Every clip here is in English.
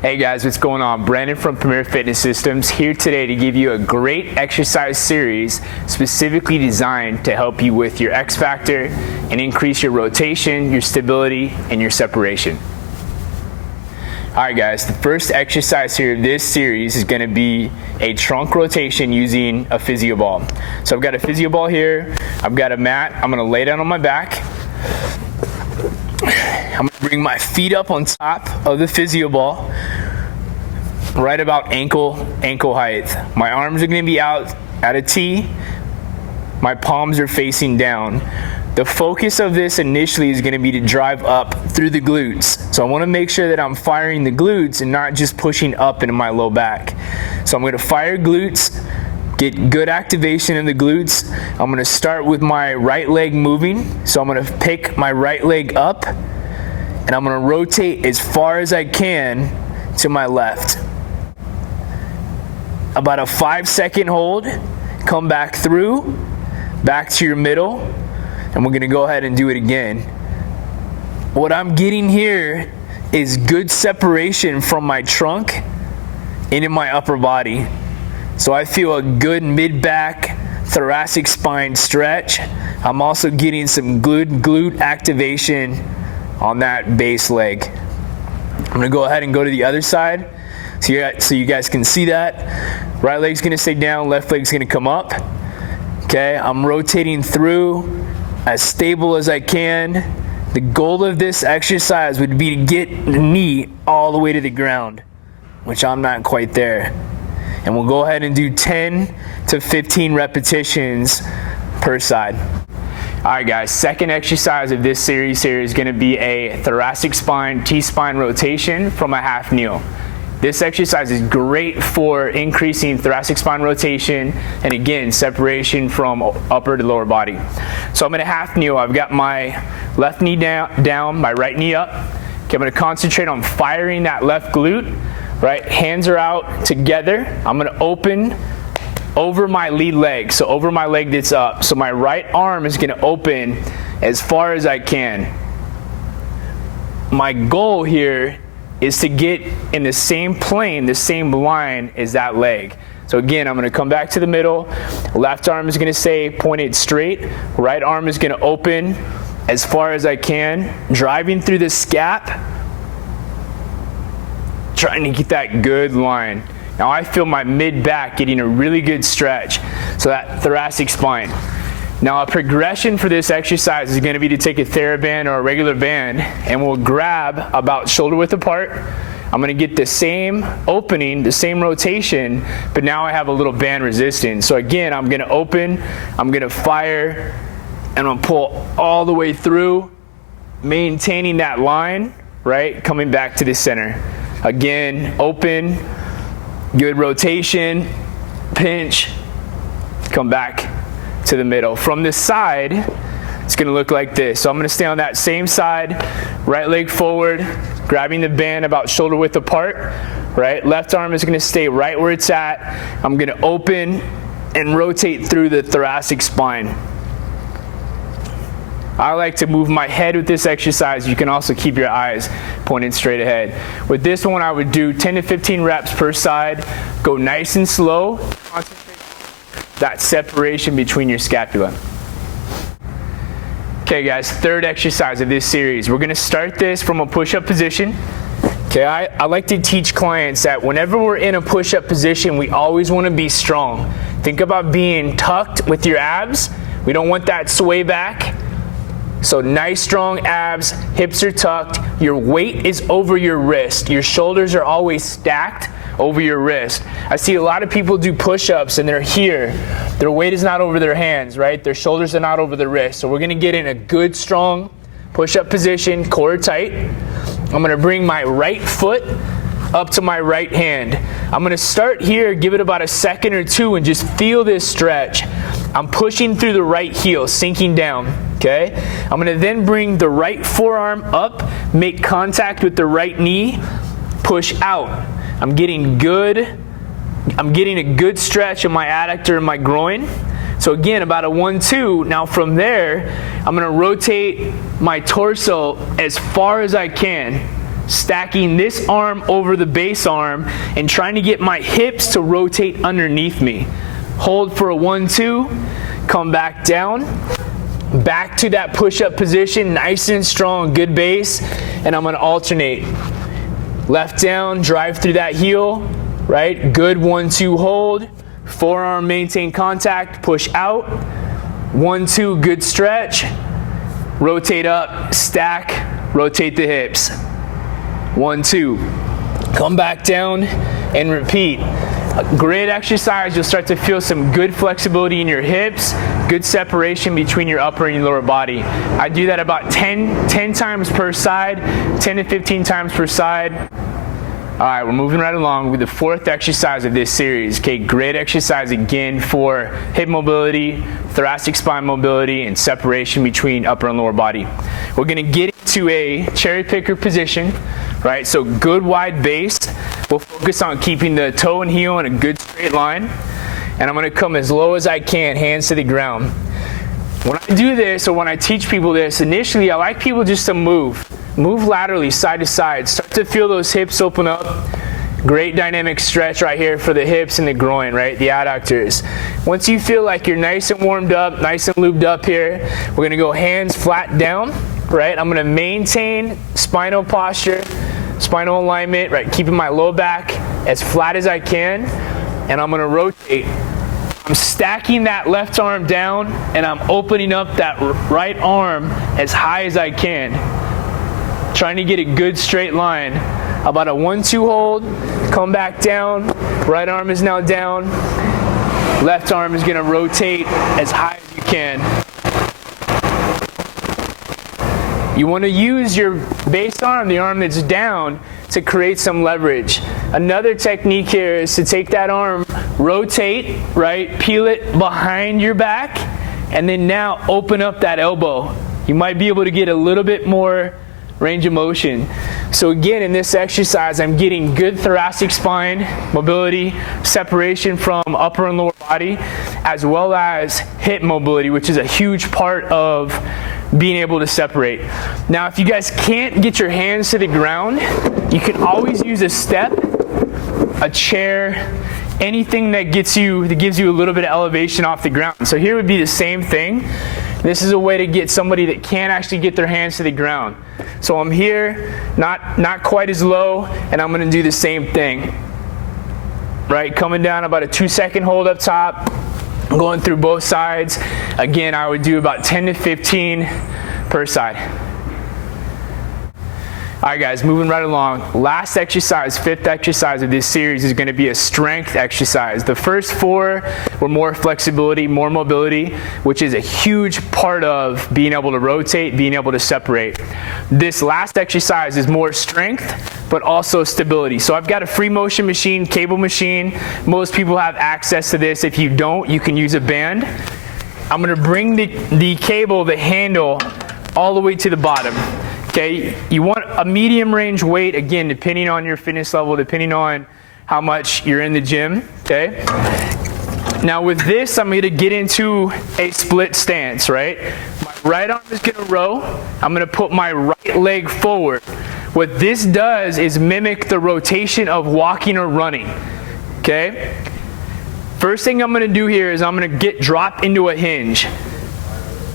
Hey guys, what's going on? Brandon from Premier Fitness Systems here today to give you a great exercise series specifically designed to help you with your X factor and increase your rotation, your stability, and your separation. Alright guys, the first exercise here of this series is going to be a trunk rotation using a Physio ball. So I've got a Physio ball here, I've got a mat, I'm going to lay down on my back. I'm going to bring my feet up on top of the Physio ball, right about ankle height. My arms are going to be out at a T. My palms are facing down. The focus of this initially is going to be to drive up through the glutes. So I want to make sure that I'm firing the glutes and not just pushing up into my low back. So I'm going to fire glutes, get good activation in the glutes. I'm going to start with my right leg moving. So I'm going to pick my right leg up and I'm going to rotate as far as I can to my left. About a 5-second hold, come back through, back to your middle, and we're going to go ahead and do it again. What I'm getting here is good separation from my trunk into my upper body. So I feel a good mid-back, thoracic spine stretch. I'm also getting some good glute activation on that base leg. I'm going to go ahead and go to the other side so you guys can see that. Right leg's going to stay down, left leg's going to come up. Okay, I'm rotating through as stable as I can. The goal of this exercise would be to get the knee all the way to the ground, which I'm not quite there. And we'll go ahead and do 10 to 15 repetitions per side. All right guys, second exercise of this series here is going to be a thoracic spine, T-spine rotation from a half kneel. This exercise is great for increasing thoracic spine rotation and again, separation from upper to lower body. So I'm in a half kneel. I've got my left knee down, my right knee up. Okay, I'm going to concentrate on firing that left glute. Right, hands are out together. I'm going to open over my lead leg, so over my leg that's up. So my right arm is going to open as far as I can. My goal here is to get in the same plane, the same line as that leg. So again, I'm going to come back to the middle. Left arm is going to stay pointed straight. Right arm is going to open as far as I can, driving through the scap, trying to get that good line. Now I feel my mid-back getting a really good stretch, so that thoracic spine. Now a progression for this exercise is going to be to take a TheraBand or a regular band and we'll grab about shoulder width apart. I'm going to get the same opening, the same rotation, but now I have a little band resistance. So again, I'm going to open, I'm going to fire, and I'm going to pull all the way through, maintaining that line, right? Coming back to the center. Again, open, good rotation, pinch, come back to the middle. From this side, it's going to look like this. So I'm going to stay on that same side, right leg forward, grabbing the band about shoulder width apart, right? Left arm is going to stay right where it's at. I'm going to open and rotate through the thoracic spine. I like to move my head with this exercise. You can also keep your eyes pointed straight ahead. With this one, I would do 10 to 15 reps per side. Go nice and slow. Concentrate on that separation between your scapula. Okay guys, third exercise of this series. We're going to start this from a push-up position. Okay, I like to teach clients that whenever we're in a push-up position, we always want to be strong. Think about being tucked with your abs. We don't want that sway back. So nice strong abs, hips are tucked, your weight is over your wrist. Your shoulders are always stacked over your wrist. I see a lot of people do push-ups and they're here. Their weight is not over their hands, right? Their shoulders are not over the wrist. So we're gonna get in a good strong push-up position, core tight. I'm gonna bring my right foot up to my right hand. I'm gonna start here, give it about a second or two and just feel this stretch. I'm pushing through the right heel, sinking down. Okay, I'm going to then bring the right forearm up, make contact with the right knee, push out. I'm getting a good stretch in my adductor and my groin. So again, about a 1-2. Now from there, I'm going to rotate my torso as far as I can stacking this arm over the base arm and trying to get my hips to rotate underneath me. Hold for a 1-2, come back down, back to that push-up position, nice and strong, good base, and I'm gonna alternate. Left down, drive through that heel, right? Good 1-2 hold, forearm maintain contact, push out, 1-2, good stretch, rotate up, stack, rotate the hips. 1-2, come back down and repeat. A great exercise. You'll start to feel some good flexibility in your hips, good separation between your upper and your lower body. I do that about 10 times per side, 10 to 15 times per side. All right, we're moving right along with the fourth exercise of this series. Okay, great exercise again for hip mobility, thoracic spine mobility, and separation between upper and lower body. We're gonna get into a cherry picker position, right? So good wide base. We'll focus on keeping the toe and heel in a good straight line. And I'm gonna come as low as I can, hands to the ground. When I do this, or when I teach people this, initially I like people just to move laterally, side to side. Start to feel those hips open up. Great dynamic stretch right here for the hips and the groin, right? The adductors. Once you feel like you're nice and warmed up, nice and lubed up here, we're gonna go hands flat down, right? I'm gonna maintain spinal posture, spinal alignment, right? Keeping my low back as flat as I can, and I'm gonna rotate. I'm stacking that left arm down, and I'm opening up that right arm as high as I can. Trying to get a good straight line. About a 1-2 hold, come back down, right arm is now down, left arm is gonna rotate as high as you can. You wanna use your base arm, the arm that's down, to create some leverage. Another technique here is to take that arm, rotate, right, peel it behind your back, and then now open up that elbow. You might be able to get a little bit more range of motion. So again, in this exercise, I'm getting good thoracic spine mobility, separation from upper and lower body, as well as hip mobility, which is a huge part of being able to separate. Now, if you guys can't get your hands to the ground, you can always use a step, a chair, anything that gives you a little bit of elevation off the ground. So here would be the same thing. This is a way to get somebody that can't actually get their hands to the ground. So I'm here, not quite as low, and I'm gonna do the same thing. Right, coming down about a 2-second hold up top, going through both sides. Again, I would do about 10 to 15 per side. All right, guys, moving right along. Last exercise, fifth exercise of this series is gonna be a strength exercise. The first 4 were more flexibility, more mobility, which is a huge part of being able to rotate, being able to separate. This last exercise is more strength, but also stability. So I've got a free motion machine, cable machine. Most people have access to this. If you don't, you can use a band. I'm gonna bring the cable, the handle, all the way to the bottom. Okay, you want a medium range weight, again, depending on your fitness level, depending on how much you're in the gym, okay? Now with this, I'm gonna get into a split stance, right? My right arm is gonna row. I'm gonna put my right leg forward. What this does is mimic the rotation of walking or running, okay? First thing I'm gonna do here is I'm gonna drop into a hinge.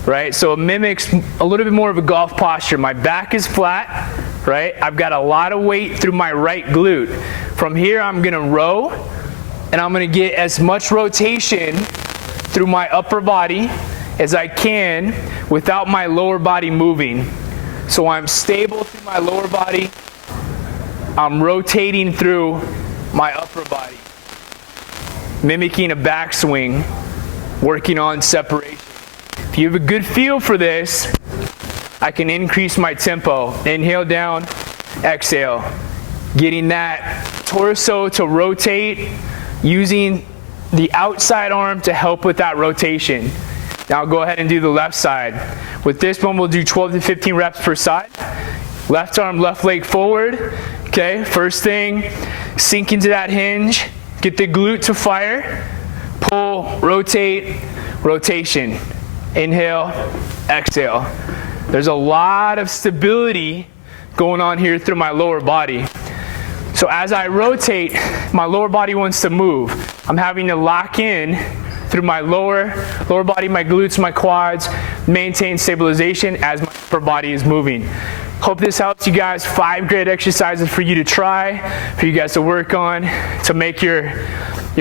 Right, so it mimics a little bit more of a golf posture. My back is flat, right? I've got a lot of weight through my right glute. From here, I'm gonna row, and I'm gonna get as much rotation through my upper body as I can without my lower body moving. So I'm stable through my lower body. I'm rotating through my upper body, mimicking a backswing, working on separation. If you have a good feel for this, I can increase my tempo. Inhale down, exhale. Getting that torso to rotate, using the outside arm to help with that rotation. Now I'll go ahead and do the left side. With this one, we'll do 12 to 15 reps per side. Left arm, left leg forward. Okay, first thing, sink into that hinge. Get the glute to fire. Pull, rotate, rotation. Inhale, exhale. There's a lot of stability going on here through my lower body. So as I rotate, my lower body wants to move. I'm having to lock in through my lower body, my glutes, my quads, maintain stabilization as my upper body is moving. Hope this helps you guys. 5 great exercises for you to try, for you guys to work on, to make your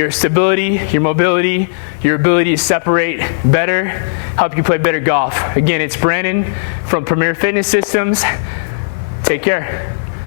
stability, your mobility, your ability to separate better, help you play better golf. Again, it's Brandon from Premier Fitness Systems. Take care.